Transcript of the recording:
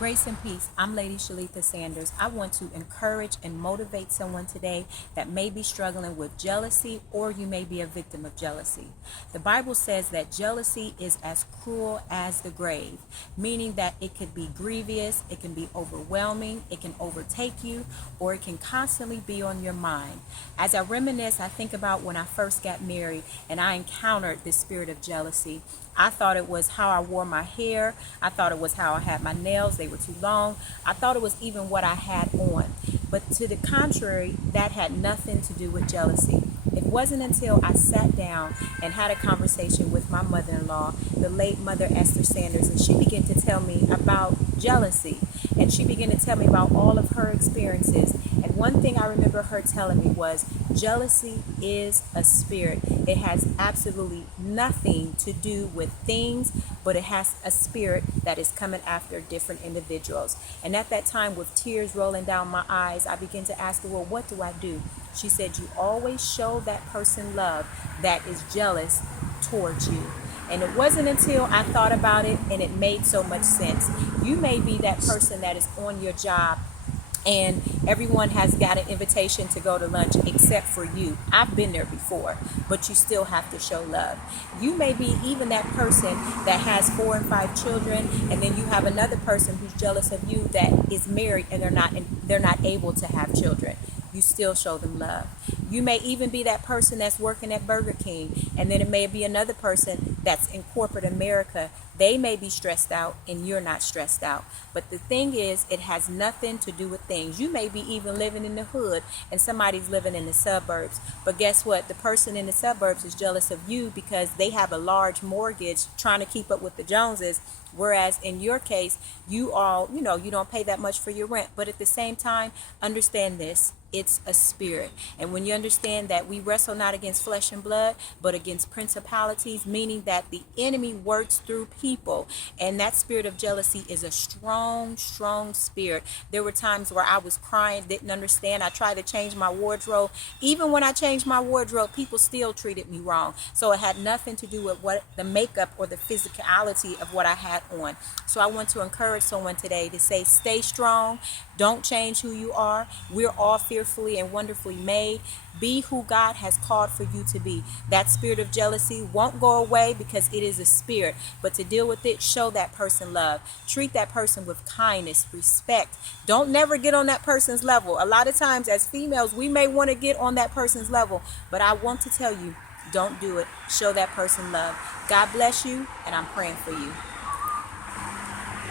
Grace and peace. I'm Lady Shaletha Sanders. I want to encourage and motivate someone today that may be struggling with jealousy, or you may be a victim of jealousy. The Bible says that jealousy is as cruel as the grave, meaning that it could be grievous, it can be overwhelming, it can overtake you, or it can constantly be on your mind. As I reminisce, I think about when I first got married and I encountered this spirit of jealousy. I thought it was how I wore my hair. I thought it was how I had my nails. They were too long. I thought it was even what I had on. But to the contrary, that had nothing to do with jealousy. It wasn't until I sat down and had a conversation with my mother-in-law, the late Mother Esther Sanders, and she began to tell me about jealousy. And she began to tell me about all of her experiences. And one thing I remember her telling me was, jealousy is a spirit. It has absolutely nothing to do with things, but it has a spirit that is coming after different individuals. And at that time, with tears rolling down my eyes, I began to ask her, well, what do I do? She said, you always show that person love that is jealous towards you. And it wasn't until I thought about it and it made so much sense. You may be that person that is on your job and everyone has got an invitation to go to lunch except for you. I've been there before, but you still have to show love. You may be even that person that has 4 and 5 children, and then you have another person who's jealous of you that is married and they're not able to have children. You still show them love. You may even be that person that's working at Burger King, and then it may be another person that's in corporate America. They may be stressed out and you're not stressed out. But the thing is, it has nothing to do with things. You may be even living in the hood and somebody's living in the suburbs. But guess what? The person in the suburbs is jealous of you because they have a large mortgage trying to keep up with the Joneses. Whereas in your case, you don't pay that much for your rent. But at the same time, understand this. It's a spirit. And when you understand that we wrestle not against flesh and blood, but against principalities, meaning that the enemy works through people. And that spirit of jealousy is a strong, strong spirit. There were times where I was crying, didn't understand. I tried to change my wardrobe. Even when I changed my wardrobe, people still treated me wrong. So it had nothing to do with what the makeup or the physicality of what I had on. So I want to encourage someone today to say, stay strong. Don't change who you are. We're all fearfully and wonderfully made. Be who God has called for you to be. That spirit of jealousy won't go away because it is a spirit. But to deal with it, show that person love. Treat that person with kindness, respect. Don't never get on that person's level. A lot of times as females, we may want to get on that person's level. But I want to tell you, don't do it. Show that person love. God bless you, and I'm praying for you.